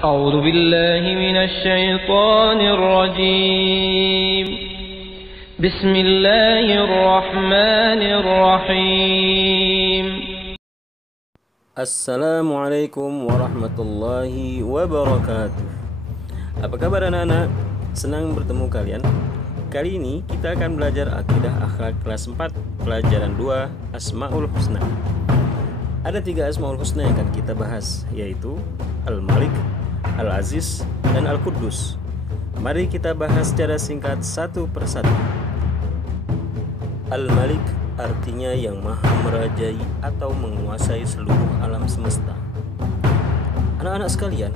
أعوذ بالله من الشيطان الرجيم بسم الله الرحمن الرحيم. Assalamualaikum warahmatullahi wabarakatuh. Apa kabar anak-anak? Senang bertemu kalian. Kali ini kita akan belajar akidah akhlak kelas 4 pelajaran 2 Asmaul Husna. Ada 3 Asmaul Husna yang akan kita bahas, yaitu Al-Malik, Al-Aziz, dan Al-Quddus. Mari kita bahas secara singkat satu persatu. Al-Malik artinya yang maha merajai atau menguasai seluruh alam semesta. Anak-anak sekalian,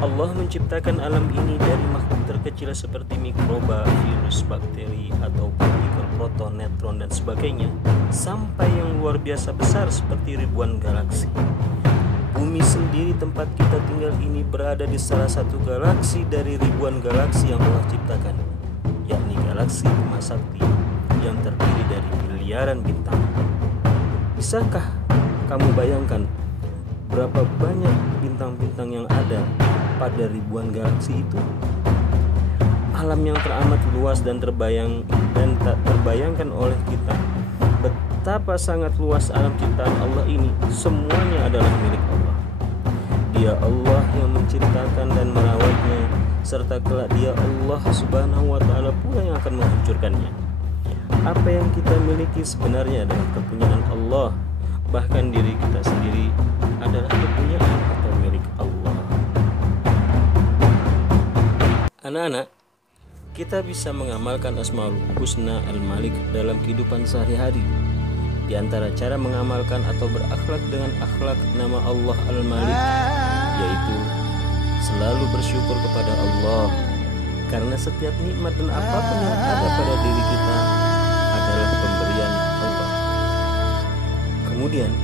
Allah menciptakan alam ini dari makhluk terkecil seperti mikroba, virus, bakteri, atau partikel proton, neutron, dan sebagainya, sampai yang luar biasa besar seperti ribuan galaksi. Bumi sendiri tempat kita tinggal ini berada di salah satu galaksi dari ribuan galaksi yang Allah ciptakan, yakni galaksi Bima Sakti yang terdiri dari miliaran bintang. Bisakah kamu bayangkan berapa banyak bintang-bintang yang ada pada ribuan galaksi itu? Alam yang teramat luas dan tak terbayangkan oleh kita. Betapa sangat luas alam ciptaan Allah ini, semuanya adalah milik Allah. Dia Allah yang menciptakan dan merawatnya, serta kelak Dia Allah Subhanahu wa Ta'ala pula yang akan menghancurkannya. Apa yang kita miliki sebenarnya adalah kepunyaan Allah. Bahkan diri kita sendiri adalah kepunyaan atau milik Allah. Anak-anak, kita bisa mengamalkan Asmaul Husna Al-Malik dalam kehidupan sehari-hari. Di antara cara mengamalkan atau berakhlak dengan akhlak nama Allah Al-Malik, yaitu selalu bersyukur kepada Allah, karena setiap nikmat dan apapun yang ada pada diri kita adalah pemberian Allah. Kemudian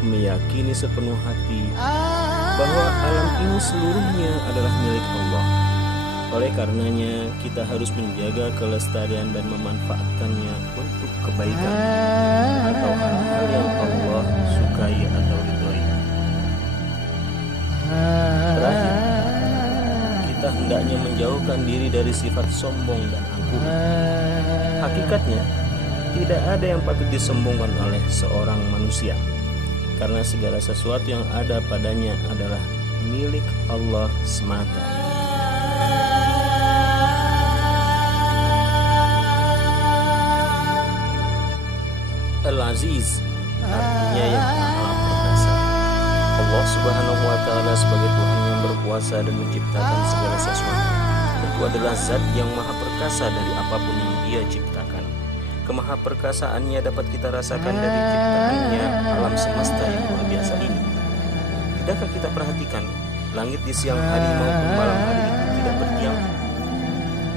meyakini sepenuh hati bahwa alam ini seluruhnya adalah milik Allah. Oleh karenanya kita harus menjaga kelestarian dan memanfaatkannya untuk kebaikan atau hal-hal yang Allah sukai atau ridhoi. Terakhir, kita hendaknya menjauhkan diri dari sifat sombong dan angkuh. Hakikatnya, tidak ada yang patut disombongkan oleh seorang manusia, karena segala sesuatu yang ada padanya adalah milik Allah semata. Al-Aziz artinya yang maha perkasa. Allah Subhanahu wa Ta'ala sebagai Tuhan yang berkuasa dan menciptakan segala sesuatu, itu adalah zat yang maha perkasa dari apapun yang Dia ciptakan. Kemahaperkasaannya dapat kita rasakan dari ciptaannya alam semesta yang luar biasa ini. Tidakkah kita perhatikan langit di siang hari maupun malam hari itu tidak berdiam?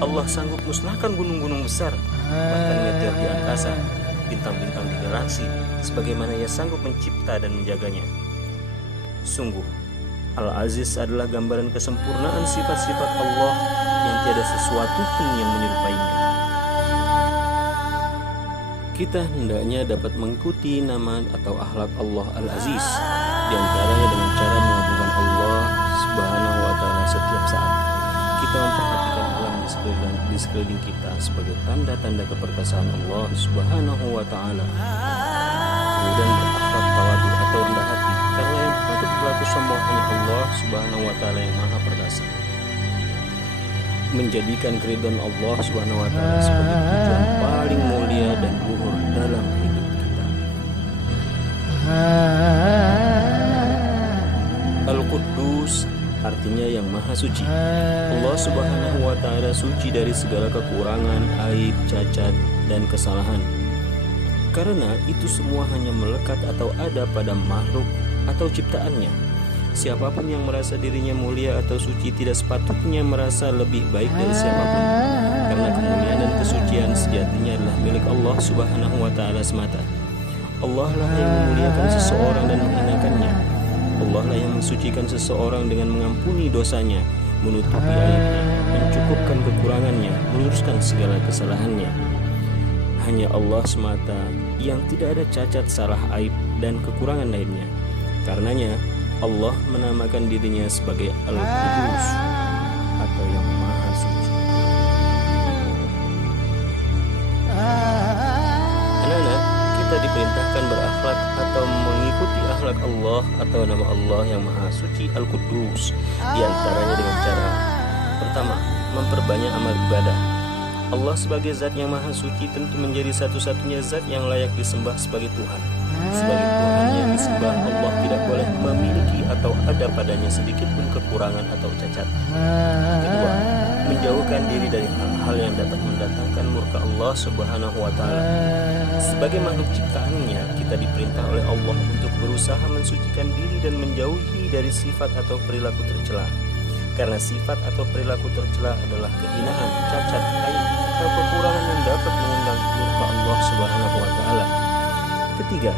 Allah sanggup musnahkan gunung-gunung besar, bahkan meteor di angkasa, bintang-bintang di galaksi, sebagaimana Ia sanggup mencipta dan menjaganya. Sungguh, Al-Aziz adalah gambaran kesempurnaan sifat-sifat Allah yang tiada sesuatu pun yang menyerupainya. Kita hendaknya dapat mengikuti nama atau akhlak Allah Al-Aziz, di antaranya dengan cara mengagungkan Allah Subhanahu wa Ta'ala setiap saat. Kita memperhatikan alam di sekeliling kita sebagai tanda-tanda keperkasaan Allah Subhanahu wa Ta'ala. Kemudian berakhlak tawadu atau rendah hati, karena yang patut berlaku sombong hanya Allah Subhanahu wa Ta'ala yang maha perkasa. Menjadikan keridhaan Allah Subhanahu wa Ta'ala sebagai tujuan paling mulia dan luhur dalam hidup kita. Al-Quddus artinya yang maha suci. Allah Subhanahu wa Ta'ala suci dari segala kekurangan, aib, cacat, dan kesalahan. Karena itu semua hanya melekat atau ada pada makhluk atau ciptaannya. Siapapun yang merasa dirinya mulia atau suci tidak sepatutnya merasa lebih baik dari siapapun, karena kemuliaan dan kesucian sejatinya adalah milik Allah Subhanahu wa Ta'ala semata. Allah lah yang memuliakan seseorang dan menghinakannya. Allah lah yang mensucikan seseorang dengan mengampuni dosanya, menutupi aibnya, mencukupkan kekurangannya, meluruskan segala kesalahannya. Hanya Allah semata yang tidak ada cacat, salah, aib, dan kekurangan lainnya. Karenanya Allah menamakan dirinya sebagai Al-Qudus atau yang Maha Suci. Anak-anak, kita diperintahkan berakhlak atau mengikuti akhlak Allah atau nama Allah yang Maha Suci Al-Qudus, di antaranya dengan cara pertama, memperbanyak amal ibadah. Allah sebagai zat yang maha suci tentu menjadi satu-satunya zat yang layak disembah sebagai Tuhan. Sebagai Tuhan yang disembah, Allah tidak boleh memiliki atau ada padanya sedikit pun kekurangan atau cacat. Kedua, menjauhkan diri dari hal-hal yang dapat mendatangkan murka Allah Subhanahu wa Ta'ala. Sebagai makhluk ciptaannya, kita diperintah oleh Allah untuk berusaha mensucikan diri dan menjauhi dari sifat atau perilaku tercela. Karena sifat atau perilaku tercela adalah kehinaan, cacat, aib, atau kekurangan yang dapat mengundang murka Allah Subhanahu wa Ta'ala. Ketiga,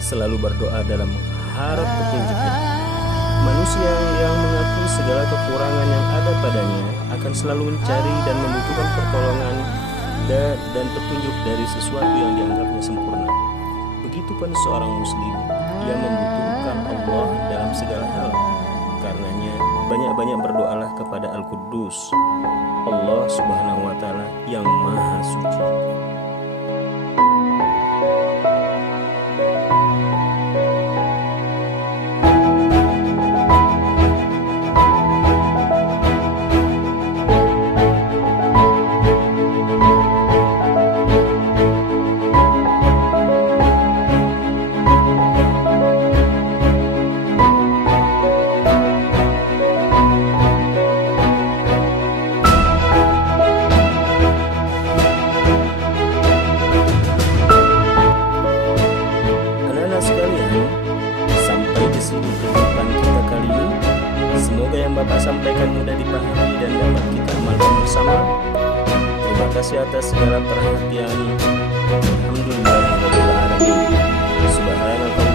selalu berdoa dalam mengharap petunjuknya. Manusia yang mengakui segala kekurangan yang ada padanya akan selalu mencari dan membutuhkan pertolongan dan petunjuk dari sesuatu yang dianggapnya sempurna. Begitupun seorang muslim, dia membutuhkan Allah dalam segala hal. Karenanya banyak-banyak berdoalah kepada Al-Qudus, Allah Subhanahu wa Ta'ala yang Maha Suci. Semoga yang Bapak sampaikan mudah dipahami dan dapat kita amalkan bersama. Terima kasih atas segala perhatian. Alhamdulillahirabbil alamin. Subhanallah.